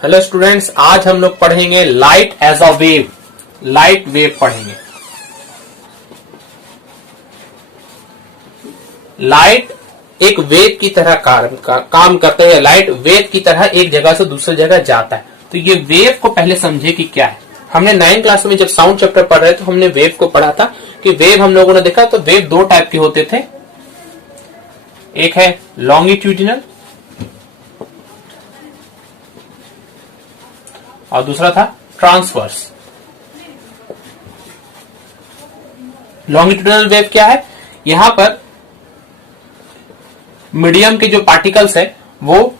Hello students, आज हम लोग पढ़ेंगे light as a wave. Light wave पढ़ेंगे। लाइट एक वेव की तरह काम करते हैं। लाइट वेव की तरह एक जगह से दूसरी जगह जाता है। तो ये वेव को पहले समझे कि क्या है। हमने 9th क्लास में जब साउंड चैप्टर पढ़ रहे थे तो हमने वेव को पढ़ा था कि वेव हम लोगों ने देखा तो वेव दो टाइप के होते थे। एक है लॉन्गिट्यूडिनल और दूसरा था ट्रांसवर्स। लॉन्गिट्यूडिनल वेव क्या है? यहां पर मीडियम के जो पार्टिकल्स है वो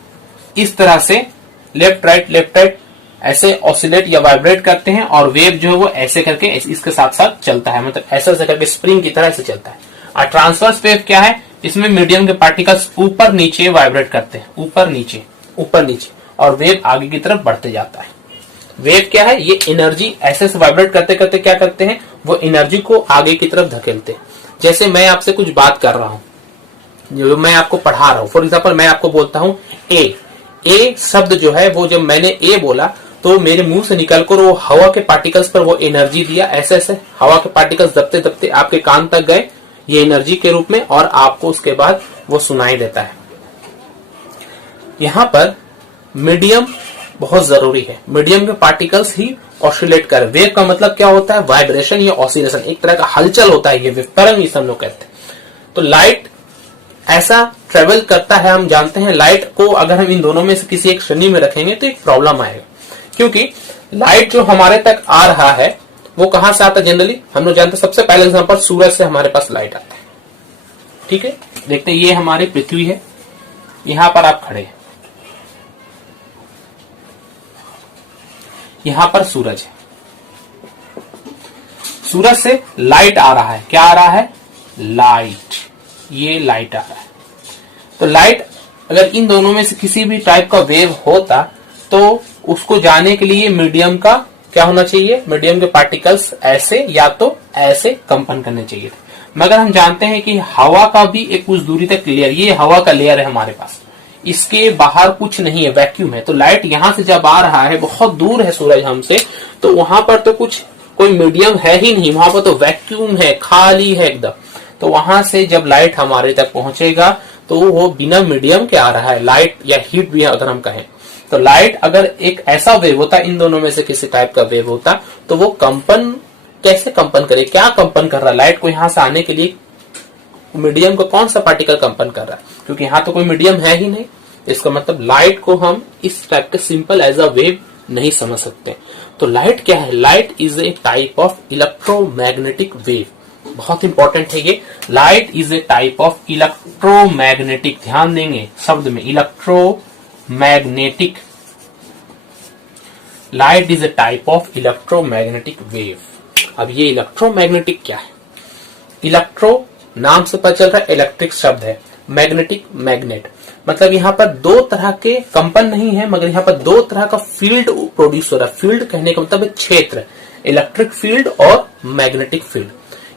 इस तरह से लेफ्ट राइट ऐसे ऑसिलेट या वाइब्रेट करते हैं और वेव जो है वो ऐसे करके इसके साथ साथ चलता है, मतलब ऐसा करके स्प्रिंग की तरह से चलता है। और ट्रांसवर्स वेव क्या है? इसमें मीडियम के पार्टिकल्स ऊपर नीचे वाइब्रेट करते हैं, ऊपर नीचे और वेव आगे की तरफ बढ़ते जाता है। वेव क्या है? ये एनर्जी ऐसे से वाइब्रेट करते करते क्या करते हैं, वो एनर्जी को आगे की तरफ धकेलते हैं। जैसे मैं आपसे कुछ बात कर रहा हूं, जो मैं आपको पढ़ा रहा हूं, फॉर एग्जाम्पल मैं आपको बोलता हूं ए शब्द जो है वो जब मैंने ए बोला तो मेरे मुंह से निकलकर वो हवा के पार्टिकल्स पर वो एनर्जी दिया। ऐसे ऐसे हवा के पार्टिकल्स दबते दबते आपके कान तक गए ये एनर्जी के रूप में, और आपको उसके बाद वो सुनाई देता है। यहां पर मीडियम बहुत जरूरी है। मीडियम के पार्टिकल्स ही ऑसिलेट कर। वेव का मतलब क्या होता है? वाइब्रेशन या ऑसिलेशन, एक तरह का हलचल होता है। ये वेव तरंग इसे हम लोग कहते हैं। तो लाइट ऐसा ट्रेवल करता है। हम जानते हैं लाइट को अगर हम इन दोनों में से किसी एक श्रेणी में रखेंगे तो एक प्रॉब्लम आएगा, क्योंकि लाइट जो हमारे तक आ रहा है वो कहां से आता है? जनरली हम लोग जानते हैं, सबसे पहले एग्जांपल सूरज से हमारे पास लाइट आता है। ठीक है, देखते हैं ये हमारी पृथ्वी है, यहां पर आप खड़े हैं, यहां पर सूरज है। सूरज से लाइट आ रहा है। क्या आ रहा है? लाइट। ये लाइट आ रहा है। तो लाइट अगर इन दोनों में से किसी भी टाइप का वेव होता तो उसको जाने के लिए मीडियम का क्या होना चाहिए? मीडियम के पार्टिकल्स ऐसे या तो ऐसे कंपन करने चाहिए थे। मगर हम जानते हैं कि हवा का भी एक कुछ दूरी तक लेयर, ये हवा का लेयर है हमारे पास, इसके बाहर कुछ नहीं है, वैक्यूम है। तो लाइट यहां से जब आ रहा है, बहुत दूर है सूरज हमसे, तो वहां पर तो कुछ कोई मीडियम है ही नहीं, वहां पर तो वैक्यूम है, खाली है एकदम। तो वहां से जब लाइट हमारे तक पहुंचेगा तो वो बिना मीडियम के आ रहा है। लाइट या हीट भी अगर हम कहें तो लाइट अगर एक ऐसा वेव होता, इन दोनों में से किसी टाइप का वेव होता, तो वो कंपन कैसे कंपन करे? क्या कंपन कर रहा है? लाइट को यहां से आने के लिए मीडियम को कौन सा पार्टिकल कंपन कर रहा है? क्योंकि यहां तो कोई मीडियम है ही नहीं। इसका मतलब लाइट को हम इस टाइप के सिंपल एज अ वेव नहीं समझ सकते। तो लाइट क्या है? Light is a type of electromagnetic wave. बहुत इंपॉर्टेंट है ये। Light is a type of electromagnetic, ध्यान देंगे शब्द में, electromagnetic. Light is a type of electromagnetic wave. अब ये इलेक्ट्रोमैग्नेटिक क्या है? इलेक्ट्रो नाम से पता चल रहा है, इलेक्ट्रिक शब्द है, मैग्नेटिक मैग्नेट, मतलब यहाँ पर दो तरह के कंपन नहीं है, मगर यहाँ पर दो तरह का फील्ड प्रोड्यूस हो रहा है। फील्ड कहने का मतलब है क्षेत्र, इलेक्ट्रिक फील्ड और मैग्नेटिक फील्ड।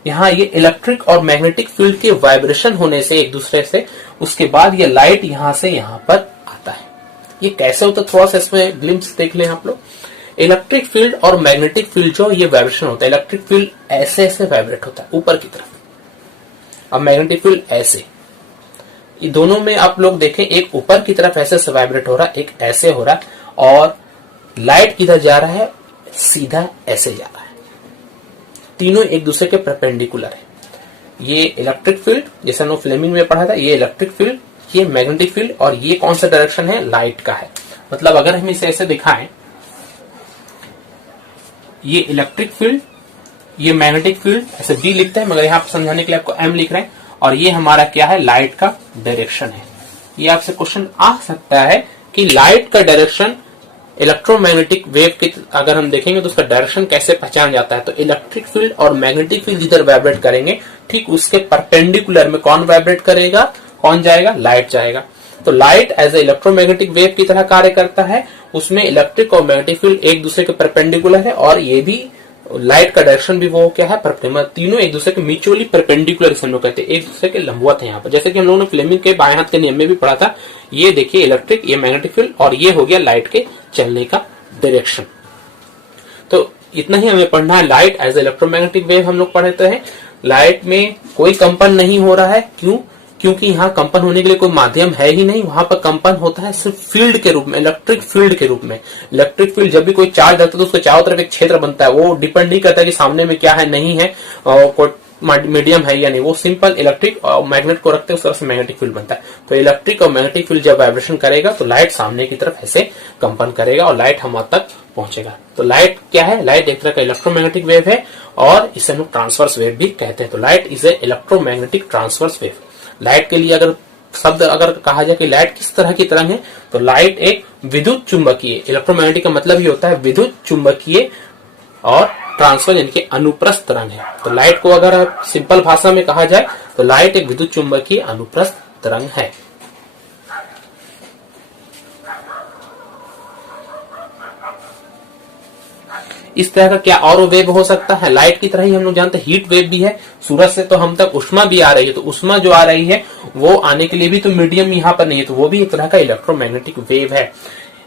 यहाँ ये इलेक्ट्रिक और मैग्नेटिक फील्ड के वाइब्रेशन होने से एक दूसरे से, उसके बाद ये लाइट यहाँ से यहाँ पर आता है। ये कैसे होता है थोड़ा सा इसमें ग्लिम्स देख लें आप लोग। इलेक्ट्रिक फील्ड और मैग्नेटिक फील्ड जो ये वाइब्रेशन होता है, इलेक्ट्रिक फील्ड ऐसे ऐसे वाइब्रेट होता है ऊपर की तरफ, और मैग्नेटिक फील्ड ऐसे। ये दोनों में आप लोग देखें, एक ऊपर की तरफ ऐसे से वाइब्रेट हो रहा है, एक ऐसे हो रहा है, और लाइट किधर जा रहा है? सीधा ऐसे जा रहा है। तीनों एक दूसरे के परपेंडिकुलर है। ये इलेक्ट्रिक फील्ड, जैसे हमने फ्लेमिंग में पढ़ा था, ये इलेक्ट्रिक फील्ड, ये मैग्नेटिक फील्ड, और ये कौन सा डायरेक्शन है? लाइट का है। मतलब अगर हम इसे ऐसे दिखाएं, ये इलेक्ट्रिक फील्ड, ये मैग्नेटिक फील्ड, ऐसे बी लिखते हैं, मगर यहाँ पर समझाने के लिए आपको एम लिख रहे हैं, और ये हमारा क्या है? लाइट का डायरेक्शन है। ये आपसे क्वेश्चन आ सकता है कि लाइट का डायरेक्शन इलेक्ट्रोमैग्नेटिक वेव के अगर हम देखेंगे तो उसका डायरेक्शन कैसे पहचान जाता है? तो इलेक्ट्रिक फील्ड और मैग्नेटिक फील्ड जिधर वाइब्रेट करेंगे, ठीक उसके परपेंडिकुलर में कौन वाइब्रेट करेगा? कौन जाएगा? लाइट जाएगा। तो light as a electromagnetic wave की तरह कार्य करता है। उसमें इलेक्ट्रिक और मैग्नेटिक फील्ड एक दूसरे के परपेंडिकुलर है, और ये भी लाइट का डायरेक्शन भी वो क्या है, परपेंडिकुलर, तीनों एक दूसरे के म्यूचुअली परपेंडिकुलर हम लोग कहते हैं, एक दूसरे के लंबवत है यहाँ पर। जैसे कि हम लोगों ने फ्लेमिंग के बाएं हाथ के नियम में भी पढ़ा था, ये देखिए इलेक्ट्रिक, ये मैग्नेटिक फील्ड, और ये हो गया लाइट के चलने का डायरेक्शन। तो इतना ही हमें पढ़ना है। लाइट एज इलेक्ट्रोमैग्नेटिक वेव हम लोग पढ़ते हैं। लाइट में कोई कंपन नहीं हो रहा है, क्यों? क्योंकि यहाँ कंपन होने के लिए कोई माध्यम है ही नहीं, वहां पर कंपन होता है सिर्फ फील्ड के रूप में, इलेक्ट्रिक फील्ड के रूप में। इलेक्ट्रिक फील्ड जब भी कोई चार्ज रहता है तो उसके चारों तरफ एक क्षेत्र बनता है, वो डिपेंड नहीं करता कि सामने में क्या है नहीं है और कोई मीडियम है या नहीं, वो सिंपल इलेक्ट्रिक और मैग्नेट को रखते हैं, उस तरह से मैग्नेटिक फील्ड बनता है। तो इलेक्ट्रिक और मैग्नेटिक फील्ड जब वाइब्रेशन करेगा तो लाइट सामने की तरफ ऐसे कंपन करेगा और लाइट हमारे तक पहुंचेगा। तो लाइट क्या है? लाइट एक तरह का इलेक्ट्रोमैग्नेटिक वेव है और इसे हम लोग ट्रांसवर्स वेव भी कहते हैं। तो light is a electromagnetic transverse wave. Light के लिए अगर शब्द अगर कहा जाए कि लाइट किस तरह की तरंग है, तो लाइट एक विद्युत चुंबकीय, इलेक्ट्रोमैग्नेटिक का मतलब ये होता है विद्युत चुंबकीय और ट्रांसफर यानी कि अनुप्रस्थ तरंग है। तो लाइट को अगर सिंपल भाषा में कहा जाए तो लाइट एक विद्युत चुंबकीय अनुप्रस्थ तरंग है। इस तरह का क्या और वेव हो सकता है? लाइट की तरह ही हम लोग जानते हैं हीट वेव भी है। सूरज से तो हम तक उष्मा भी आ रही है, तो उष्मा जो आ रही है वो आने के लिए भी तो मीडियम यहाँ पर नहीं है, तो वो भी एक तरह का इलेक्ट्रोमैग्नेटिक वेव है।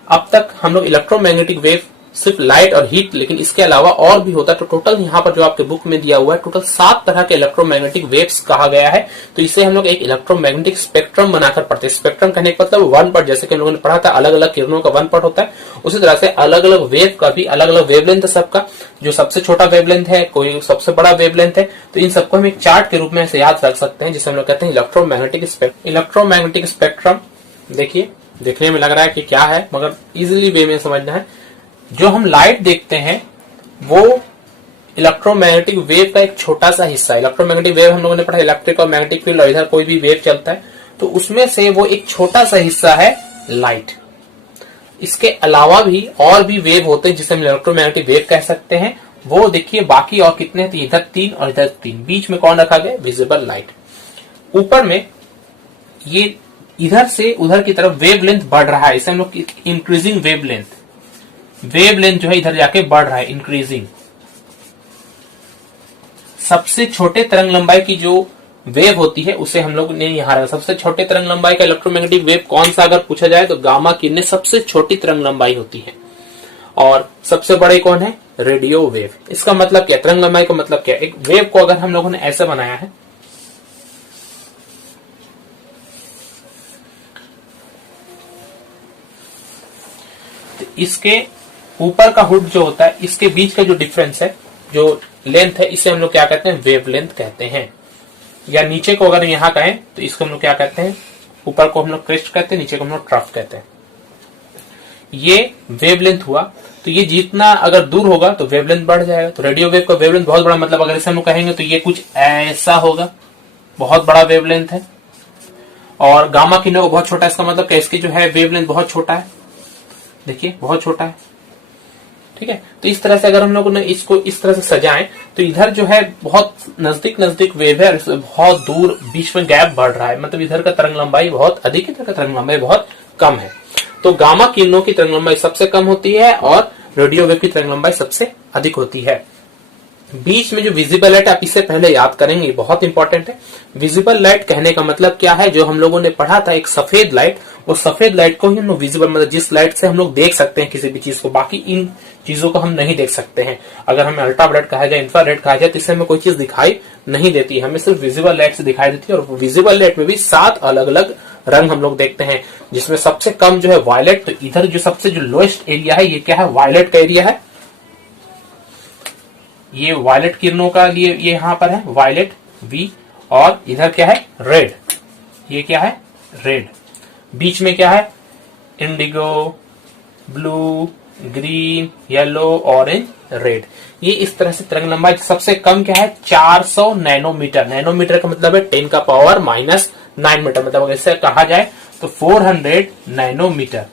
अब तक हम लोग इलेक्ट्रोमैग्नेटिक वेव सिर्फ लाइट और हीट, लेकिन इसके अलावा और भी होता है। तो टोटल यहाँ पर जो आपके बुक में दिया हुआ है टोटल 7 तरह के इलेक्ट्रोमैग्नेटिक वेव्स कहा गया है। तो इसे हम लोग एक इलेक्ट्रोमैग्नेटिक स्पेक्ट्रम बनाकर पढ़ते हैं। स्पेक्ट्रम कहने का मतलब वन पार्ट, जैसे कि हम लोगों ने पढ़ा था अलग अलग किरणों का वन पार्ट होता है, उसी तरह से अलग अलग वेव का भी अलग अलग वेवलेंथ है सबका। जो सबसे छोटा वेवलेंथ है, कोई सबसे बड़ा वेवलेंथ है, तो इन सबको हम एक चार्ट के रूप में ऐसे याद रख सकते हैं, जिसे हम लोग कहते हैं इलेक्ट्रोमैग्नेटिक स्पेक्ट्रम। देखिए, देखने में लग रहा है कि क्या है, मगर इजिली वे में समझना है। जो हम लाइट देखते हैं वो इलेक्ट्रोमैग्नेटिक वेव का एक छोटा सा हिस्सा है। इलेक्ट्रोमैग्नेटिक वेव हम लोगों ने पढ़ा इलेक्ट्रिक और मैग्नेटिक फील्ड, और इधर कोई भी वेव चलता है तो उसमें से वो एक छोटा सा हिस्सा है लाइट। इसके अलावा भी और भी वेव होते हैं जिसे हम इलेक्ट्रोमैग्नेटिक वेव कह सकते हैं। वो देखिए बाकी और कितने हैं, तो इधर 3 और इधर 3, बीच में कौन रखा गया? Visible light. ऊपर में ये इधर से उधर की तरफ वेवलेंथ बढ़ रहा है, इसे हम लोग इंक्रीजिंग वेवलेंथ, वेवलेंथ जो है इधर जाके बढ़ रहा है, इंक्रीजिंग। सबसे छोटे तरंग लंबाई की जो वेव होती है उसे हम लोग ने यहां रखा। सबसे छोटे तरंग लंबाई का इलेक्ट्रोमैग्नेटिक वेव कौन सा अगर पूछा जाए तो गामा किरणें सबसे छोटी तरंग लंबाई होती है। और सबसे बड़े कौन है? Radio wave. इसका मतलब क्या? तरंग लंबाई का मतलब क्या? एक वेव को अगर हम लोगों ने ऐसे बनाया है, तो इसके ऊपर का हुड जो होता है, इसके बीच का जो डिफरेंस है, जो लेंथ है, इसे हम लोग क्या कहते हैं? वेव लेंथ कहते हैं। या नीचे को अगर यहां कहें तो इसको हम लोग क्या कहते हैं? ऊपर को हम लोग क्रेस्ट कहते हैं, नीचे को हम लोग ट्रफ कहते हैं। ये वेवलेंथ हुआ, तो ये जितना अगर दूर होगा तो वेवलेंथ बढ़ जाएगा। तो रेडियो वेव का वेवलेंथ बहुत बड़ा, मतलब अगर इसे हम लोग कहेंगे तो ये कुछ ऐसा होगा, बहुत बड़ा वेवलेंथ है। और गामा किरणों को बहुत छोटा, इसका मतलब क्या? इसकी जो है वेवलेंथ बहुत छोटा है, देखिए बहुत छोटा है, ठीक है। तो इस तरह से अगर हम लोग ने इसको इस तरह से सजाएं तो इधर जो है बहुत नजदीक नजदीक वेव है और बहुत दूर बीच में गैप बढ़ रहा है, मतलब इधर का तरंग लंबाई बहुत अधिक है, इधर का तरंग लंबाई बहुत कम है। तो गामा किरणों की तरंग लंबाई सबसे कम होती है और रेडियो वेव की तरंग लंबाई सबसे अधिक होती है। बीच में जो विजिबल लाइट, आप इससे पहले याद करेंगे, बहुत इंपॉर्टेंट है। विजिबल लाइट कहने का मतलब क्या है? जो हम लोगों ने पढ़ा था एक सफेद लाइट, वो सफेद लाइट को ही हम लोग विजिबल, मतलब जिस लाइट से हम लोग देख सकते हैं किसी भी चीज को, बाकी इन चीजों को हम नहीं देख सकते हैं। अगर हमें अल्ट्रावायलेट कहा जाए, इंफ्रारेड कहा जाए, तो इससे हमें कोई चीज दिखाई नहीं देती, हमें सिर्फ विजिबल लाइट से दिखाई देती है। और विजिबल लाइट में भी 7 अलग अलग रंग हम लोग देखते हैं, जिसमें सबसे कम जो है वायलेट। तो इधर जो सबसे जो लोएस्ट एरिया है ये क्या है? वायलेट का एरिया है। ये वायलेट किरणों का लिए ये यहां पर है वायलेट वी, और इधर क्या है? रेड। ये क्या है? रेड। बीच में क्या है? Indigo, blue, green, yellow, orange, red. ये इस तरह से तरंग लंबाई सबसे कम क्या है? 400 नैनोमीटर। नैनोमीटर का मतलब है 10 का पावर -9 मीटर, मतलब अगर इसे कहा जाए तो 400 नैनोमीटर।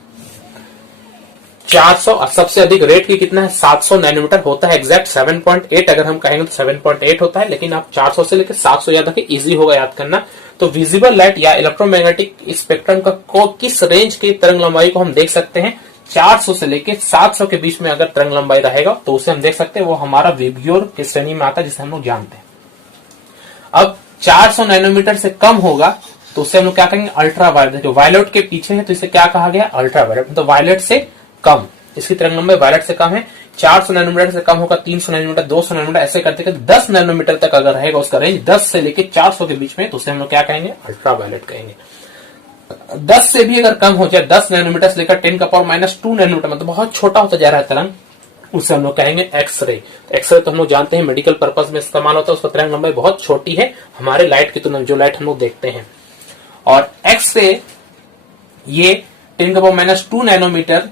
400 और सबसे अधिक रेट की कितना है? 700 नैनोमीटर होता है। एग्जैक्ट 7.8 अगर हम कहेंगे तो 7.8 होता है, लेकिन आप 400 से लेकर 700 याद रखें, इजी होगा याद करना। तो विजिबल लाइट या इलेक्ट्रोमैग्नेटिक स्पेक्ट्रम का किस रेंज की तरंग लंबाई को हम देख सकते हैं? 400 से लेके 700 के बीच में अगर तरंग लंबाई रहेगा तो उसे हम देख सकते हैं वो हमारा वेबियोर की श्रेणी में आता है, जिसे हम लोग जानते हैं। अब 400 नैनोमीटर से कम होगा तो उसे हम लोग क्या कहेंगे, अल्ट्रा वायलेट। देखिए वायलेट के पीछे है तो इसे क्या कहा गया, अल्ट्रा वायलेट। तो वायलेट से कम, इसकी तरंग लंबाई वायलेट से कम है। 400 नैनोमीटर से कम होगा, 300 नैनोमीटर, 200 नैनोमीटर, ऐसे करते करते 10 नैनोमीटर तक अगर रहेगा उसका रेंज 10 से लेके 400 के बीच में, तो उसे हम लोग क्या कहेंगे, अल्ट्रा वायलेट कहेंगे। 10 से भी अगर कम हो जाए, 10 नैनोमीटर से लेकर 10⁻² नैनोमीटर, मतलब बहुत छोटा होता जा रहा है तरंग, उसे हम लोग कहेंगे एक्सरे। एक्सरे तो हम लोग जानते हैं मेडिकल पर्पज में इस्तेमाल होता है, उसका तरंग लंबाई बहुत छोटी है हमारे लाइट की तुलना में, जो लाइट हम लोग देखते हैं। और एक्सरे ये 10⁻² नैनोमीटर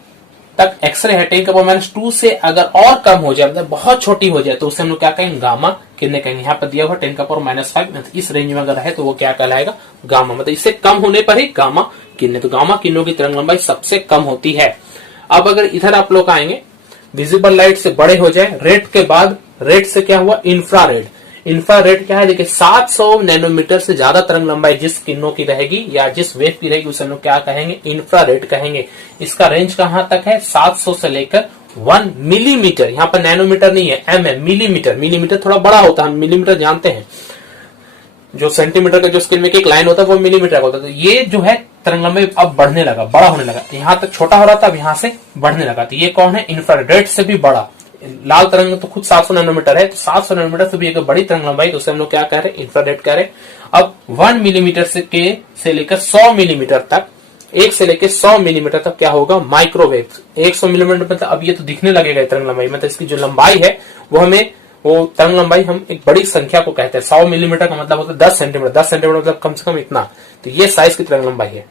तक एक्सरे है। 10⁻² से अगर और कम हो जाए, मतलब बहुत छोटी हो जाए, तो उसे हम लोग क्या कहेंगे, गामा किरणें कहेंगे। यहाँ पर दिया हुआ 10⁻⁵, इस रेंज में अगर है तो वो क्या कहलाएगा, गामा, मतलब इससे कम होने पर ही गामा किरणें। तो गामा किरणों की तरंग लंबाई सबसे कम होती है। अब अगर इधर आप लोग आएंगे, विजिबल लाइट से बड़े हो जाए, रेड के बाद रेड से क्या हुआ, इंफ्रारेड। इंफ्रारेड क्या है, देखिए 700 नैनोमीटर से ज्यादा तरंग लंबाई जिस किरणों की रहेगी या जिस वेव की रहेगी उसे हम लोग क्या कहेंगे, इंफ्रारेड कहेंगे। इसका रेंज कहां तक है, 700 से लेकर 1 मिलीमीटर, यहाँ पर नैनोमीटर नहीं है, एम है, मिलीमीटर। मिलीमीटर थोड़ा बड़ा होता है, हम मिलीमीटर जानते हैं, जो सेंटीमीटर का जो स्केल में एक लाइन होता है वो मिलीमीटर का होता है। तो ये जो है तरंग लंबाई अब बढ़ने लगा, बड़ा होने लगा, यहाँ तक छोटा हो रहा था, अब यहाँ से बढ़ने लगा। तो ये कौन है, इंफ्रारेड से भी बड़ा। लाल तरंग तो खुद 700 नैनोमीटर है, तो 700 नैनोमीटर से भी एक बड़ी तरंग लंबाई, तो उसे हम लोग क्या कह रहे हैं, इंफ्रारेड कह रहे हैं। अब 1 मिलीमीटर से लेकर 100 मिलीमीटर तक, 1 से लेकर 100 मिलीमीटर तक क्या होगा, माइक्रोवेव। 100 मिलीमीटर मतलब अब ये तो दिखने लगेगा तरंग लंबाई, मतलब इसकी जो लंबाई है वो हमें, वो तरंग लंबाई हम एक बड़ी संख्या को कहते हैं। 100 मिलीमीटर का मतलब होता है 10 सेंटीमीटर, 10 सेंटीमीटर मतलब कम से कम इतना। तो ये साइज की तरंग लंबाई है।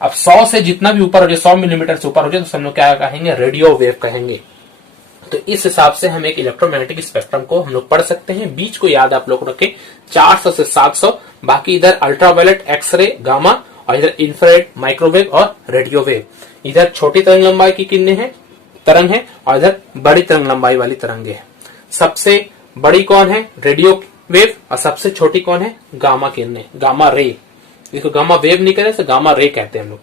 अब 100 से जितना भी ऊपर हो जाए, 100 मिलीमीटर से ऊपर हो जाए, तो हम लोग क्या कहेंगे, रेडियो वेव कहेंगे। तो इस हिसाब से हम एक इलेक्ट्रोमैग्नेटिक स्पेक्ट्रम को हम लोग पढ़ सकते हैं। बीच को याद आप लोग रखें, 400 से 700, बाकी इधर अल्ट्रावायलेट, एक्सरे, गामा, और इधर इंफ्रारेड, माइक्रोवेव और रेडियो वेव। इधर छोटी तरंग लंबाई की किरणें हैं, तरंग है, और इधर बड़ी तरंग लंबाई वाली तरंगे हैं। सबसे बड़ी कौन है, रेडियो वेव, और सबसे छोटी कौन है, गामा किरणें, गामा रे। इसको गामा वेव नहीं कहते, गामा रे कहते हैं हम लोग,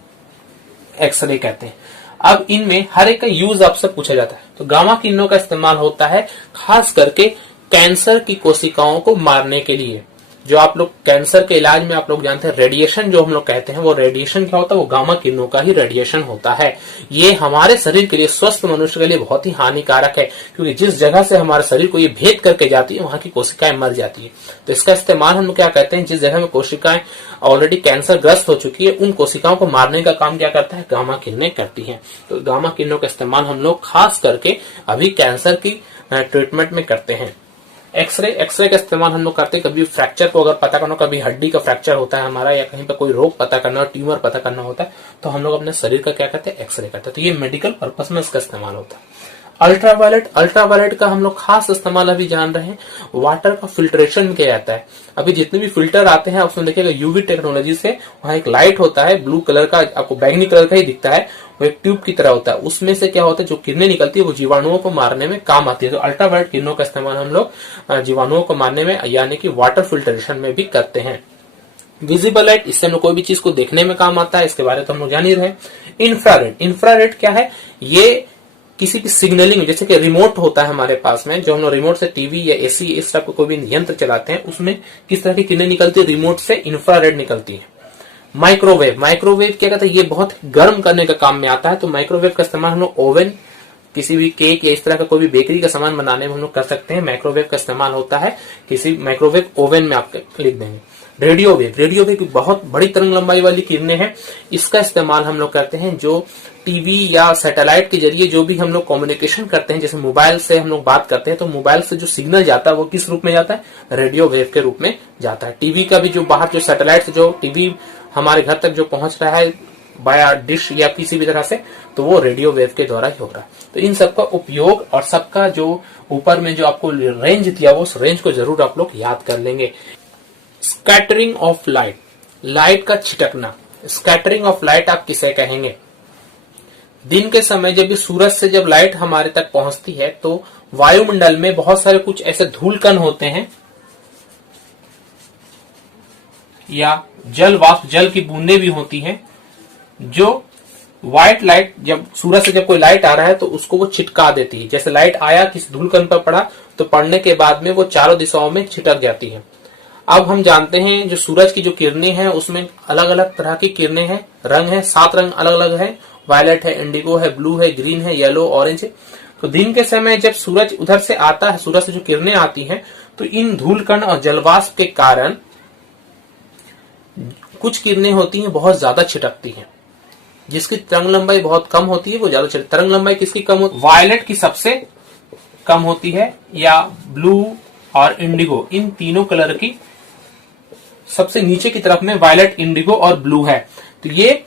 एक्सरे कहते हैं। अब इनमें हर एक का यूज आपसे पूछा जाता है। तो गामा किरणों का इस्तेमाल होता है खास करके कैंसर की कोशिकाओं को मारने के लिए। जो आप लोग कैंसर के इलाज में आप लोग जानते हैं, रेडिएशन जो हम लोग कहते हैं, वो रेडिएशन क्या होता है, वो गामा किरणों का ही रेडिएशन होता है। ये हमारे शरीर के लिए, स्वस्थ मनुष्य के लिए बहुत ही हानिकारक है, क्योंकि जिस जगह से हमारे शरीर को ये भेद करके जाती है वहां की कोशिकाएं मर जाती है। तो इसका इस्तेमाल हम लोग क्या कहते हैं, जिस जगह में कोशिकाएं ऑलरेडी कैंसर ग्रस्त हो चुकी है, उन कोशिकाओं को मारने का काम क्या करता है, गामा किरणें करती है। तो गामा किरणों का इस्तेमाल हम लोग खास करके अभी कैंसर की ट्रीटमेंट में करते हैं। एक्सरे का इस्तेमाल हम लोग करते हैं कभी फ्रैक्चर को अगर पता करना, कभी हड्डी का फ्रैक्चर होता है हमारा, या कहीं पर कोई रोग पता करना, ट्यूमर पता करना होता है, तो हम लोग अपने शरीर का क्या करते हैं, एक्सरे करते हैं। तो ये मेडिकल पर्पस में इसका इस्तेमाल होता है। अल्ट्रावायलेट का हम लोग खास इस्तेमाल अभी जान रहे हैं, वाटर का फिल्ट्रेशन में किया जाता है। अभी जितने भी फिल्टर आते हैं उसमें देखिएगा यूवी टेक्नोलॉजी से, वहां एक लाइट होता है ब्लू कलर का, आपको बैंगनी कलर का ही दिखता है, वो एक ट्यूब की तरह होता है। उसमें से क्या होता है, जो किरणें निकलती है वो जीवाणुओं को मारने में काम आती है। तो अल्ट्रावायलेट किरणों का इस्तेमाल हम लोग जीवाणुओं को मारने में, यानी कि वाटर फिल्ट्रेशन में भी करते हैं। विजिबल लाइट, इससे हम लोग कोई भी चीज को देखने में काम आता है, इसके बारे में तो हम लोग जान ही रहे। इंफ्रारेड क्या है, ये किसी की सिग्नलिंग, जैसे कि रिमोट होता है हमारे पास में, जो हम लोग रिमोट से टीवी या एसी इस तरह का कोई भी यंत्र चलाते हैं, उसमें किस तरह की किरणें निकलती है, रिमोट से इंफ्रारेड निकलती है। माइक्रोवेव क्या कहता है, ये बहुत गर्म करने का काम में आता है। तो माइक्रोवेव का इस्तेमाल हम लोग ओवन, किसी भी केक या इस तरह का कोई भी बेकरी का सामान बनाने में हम लोग कर सकते हैं। माइक्रोवेव का इस्तेमाल होता है किसी माइक्रोवेव ओवन में, आप लिख देंगे। रेडियो वेव की बहुत बड़ी तरंग लंबाई वाली किरणें हैं। इसका इस्तेमाल हम लोग करते हैं जो टीवी या सैटेलाइट के जरिए जो भी हम लोग कम्युनिकेशन करते हैं, जैसे मोबाइल से हम लोग बात करते हैं, तो मोबाइल से जो सिग्नल जाता है वो किस रूप में जाता है, रेडियो वेव के रूप में जाता है। टीवी का भी जो बाहर जो सैटेलाइट से जो टीवी हमारे घर तक जो पहुंच रहा है बाया डिश या किसी भी तरह से, तो वो रेडियो वेव के द्वारा ही हो रहा है। तो इन सबका उपयोग और सबका जो ऊपर में जो आपको रेंज दिया, वो उस रेंज को जरूर आप लोग याद कर लेंगे। स्कैटरिंग ऑफ लाइट का छिटकना, स्कैटरिंग ऑफ लाइट आप किसे कहेंगे? दिन के समय जब भी सूरज से जब लाइट हमारे तक पहुंचती है, तो वायुमंडल में बहुत सारे कुछ ऐसे धूल कण होते हैं या जल की बूंदें भी होती हैं, जो व्हाइट लाइट जब सूरज से जब कोई लाइट आ रहा है तो उसको वो छिटका देती है। जैसे लाइट आया किसी धूलकण पर पड़ा तो पड़ने के बाद में वो चारों दिशाओं में छिटक जाती है। अब हम जानते हैं जो सूरज की जो किरणें हैं उसमें अलग अलग तरह की किरणें हैं, रंग है, 7 रंग अलग अलग है, वायलेट है, इंडिगो है, ब्लू है, ग्रीन है, येलो, ऑरेंज है। तो दिन के समय जब सूरज उधर से आता है, सूरज से जो किरणें आती हैं तो इन धूलकण और जलवाष्प के कारण कुछ किरणें होती हैं बहुत ज्यादा छिटकती हैं, जिसकी तरंग लंबाई बहुत कम होती है वो ज्यादा छिटकती। तरंग लंबाई किसकी कम होती है? वायलेट की सबसे कम होती है, या ब्लू और इंडिगो, इन तीनों कलर की सबसे नीचे की तरफ में वायलेट, इंडिगो और ब्लू है। तो ये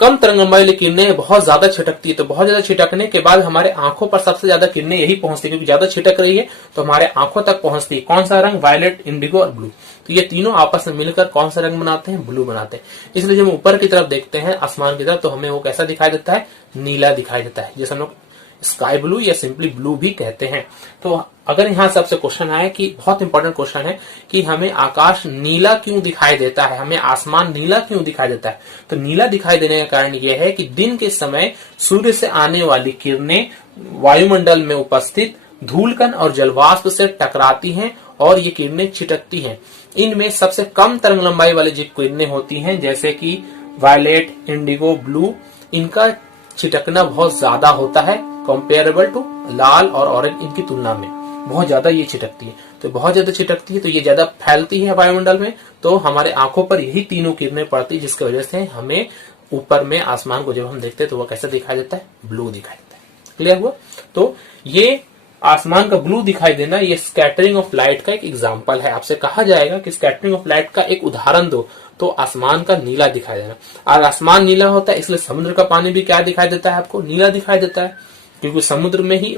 कम तरंग लंबाई वाली किरणें बहुत ज्यादा छिटकती है। तो बहुत ज्यादा छिटकने के बाद हमारे आंखों पर सबसे ज्यादा किरणें यही पहुंचती है, क्योंकि ज्यादा छिटक रही है तो हमारे आंखों तक पहुंचती है। कौन सा रंग? वायलेट, इंडिगो और ब्लू। तो ये तीनों आपस में मिलकर कौन सा रंग बनाते हैं? ब्लू बनाते हैं। इसलिए जब हम ऊपर की तरफ देखते हैं आसमान की तरफ तो हमें वो कैसा दिखाई देता है? नीला दिखाई देता है, जैसे हम लोग स्काई ब्लू या सिंपली ब्लू भी कहते हैं। तो अगर यहां से आपसे क्वेश्चन आए कि बहुत इंपॉर्टेंट क्वेश्चन है कि हमें आकाश नीला क्यों दिखाई देता है, हमें आसमान नीला क्यों दिखाई देता है, तो नीला दिखाई देने का कारण यह है कि दिन के समय सूर्य से आने वाली किरणें वायुमंडल में उपस्थित धूलकण और जलवाष्प से टकराती हैं और ये किरणें छिटकती हैं। इनमें सबसे कम तरंग लंबाई वाली जो किरणें होती हैं जैसे कि वायलेट, इंडिगो, ब्लू, इनका छिटकना बहुत ज्यादा होता है कंपेरेबल टू लाल और ऑरेंज, इनकी तुलना में बहुत ज्यादा ये छिटकती है। तो बहुत ज्यादा छिटकती है तो ये ज्यादा फैलती है वायुमंडल में, तो हमारे आंखों पर यही तीनों किरणें पड़ती है, जिसकी वजह से हमें ऊपर में आसमान को जब हम देखते हैं तो वह कैसा दिखाई देता है? ब्लू दिखाई देता है। क्लियर हुआ? तो ये आसमान का ब्लू दिखाई देना ये स्कैटरिंग ऑफ लाइट का एक एग्जाम्पल है। आपसे कहा जाएगा कि स्कैटरिंग ऑफ लाइट का एक उदाहरण दो, तो आसमान का नीला दिखाई देना। और आसमान नीला होता है इसलिए समुद्र का पानी भी क्या दिखाई देता है आपको? नीला दिखाई देता है, क्योंकि समुद्र में ही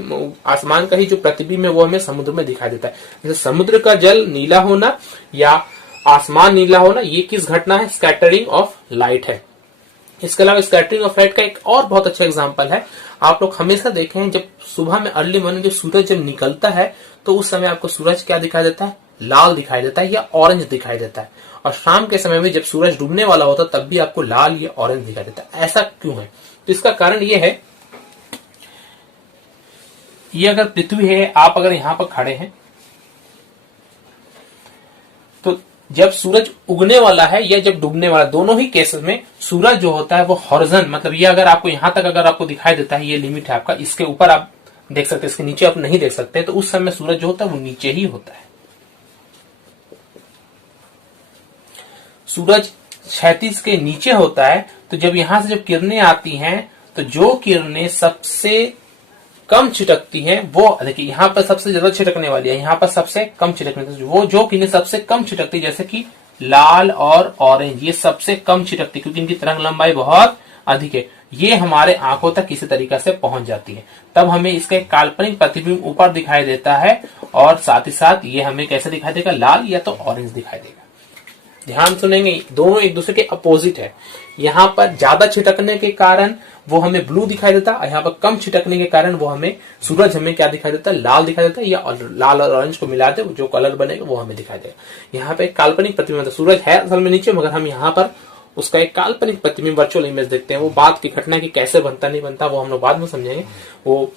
आसमान का ही जो प्रतिबिंब है वो हमें समुद्र में दिखाई देता है। जैसे समुद्र का जल नीला होना या आसमान नीला होना, ये किस घटना है? स्कैटरिंग ऑफ लाइट है। इसके अलावा स्कैटरिंग ऑफ लाइट का एक और बहुत अच्छा एग्जांपल है। आप लोग हमेशा देखें जब सुबह में अर्ली मॉर्निंग जब सूरज जब निकलता है तो उस समय आपको सूरज क्या दिखाई देता है? लाल दिखाई देता है या ऑरेंज दिखाई देता है। और शाम के समय में जब सूरज डूबने वाला होता है तब भी आपको लाल या ऑरेंज दिखाई देता है। ऐसा क्यों है? तो इसका कारण ये है, ये अगर पृथ्वी है, आप अगर यहां पर खड़े हैं तो जब सूरज उगने वाला है या जब डूबने वाला, दोनों ही केसेस में सूरज जो होता है वो हॉरिजॉन, मतलब ये अगर आपको यहां तक अगर आपको दिखाई देता है, ये लिमिट है आपका, इसके ऊपर आप देख सकते हैं, इसके नीचे आप नहीं देख सकते, तो उस समय सूरज जो होता है वो नीचे ही होता है। सूरज क्षैतिज के नीचे होता है, तो जब यहां से जब किरणें आती हैं तो जो किरणें सबसे कम छिटकती है वो, देखिए यहाँ पर सबसे ज्यादा छिटकने वाली है, यहाँ पर सबसे कम छिटकने, वो जो किरणें सबसे कम छिटकती जैसे कि लाल और ऑरेंज, ये सबसे कम छिटकती क्योंकि इनकी तरंग लंबाई बहुत अधिक है। ये हमारे आंखों तक किसी तरीके से पहुंच जाती है, तब हमें इसका एक काल्पनिक प्रतिबिंब ऊपर दिखाई देता है और साथ ही साथ ये हमें कैसे दिखाई देगा? लाल या तो ऑरेंज दिखाई देगा। ध्यान सुनेंगे, दोनों एक दूसरे के अपोजिट है। यहाँ पर ज्यादा छिटकने के कारण वो हमें ब्लू दिखाई देता है, यहाँ पर कम छिटकने के कारण वो हमें सूरज हमें क्या दिखाई देता है? लाल दिखाई देता है, या लाल और ऑरेंज को मिलाते जो कलर बनेगा वो हमें दिखाई देगा। यहाँ पे एक काल्पनिक प्रतिबिंब, सूरज है असल में नीचे, मगर हम यहाँ पर उसका एक काल्पनिक प्रतिबिंब वर्चुअल इमेज देखते हैं। वो बात की घटना की कैसे बनता नहीं बनता वो हम लोग बाद में समझेंगे, वो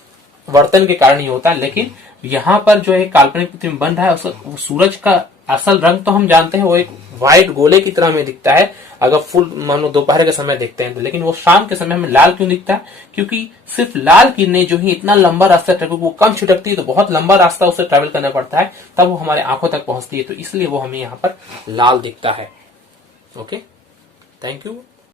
वर्तन के कारण ही होता है। लेकिन यहाँ पर जो एक काल्पनिक प्रतिबिंब बन रहा है उसका सूरज का असल रंग तो हम जानते हैं, वो एक व्हाइट गोले की तरह हमें दिखता है अगर फुल मानो दोपहर के समय देखते हैं तो। लेकिन वो शाम के समय हमें लाल क्यों दिखता है? क्योंकि सिर्फ लाल किरणें जो ही इतना लंबा रास्ता ट्रेवल, वो कम छिटकती है तो बहुत लंबा रास्ता उसे ट्रेवल करना पड़ता है, तब वो हमारे आंखों तक पहुंचती है, तो इसलिए वो हमें यहाँ पर लाल दिखता है। Okay, thank you.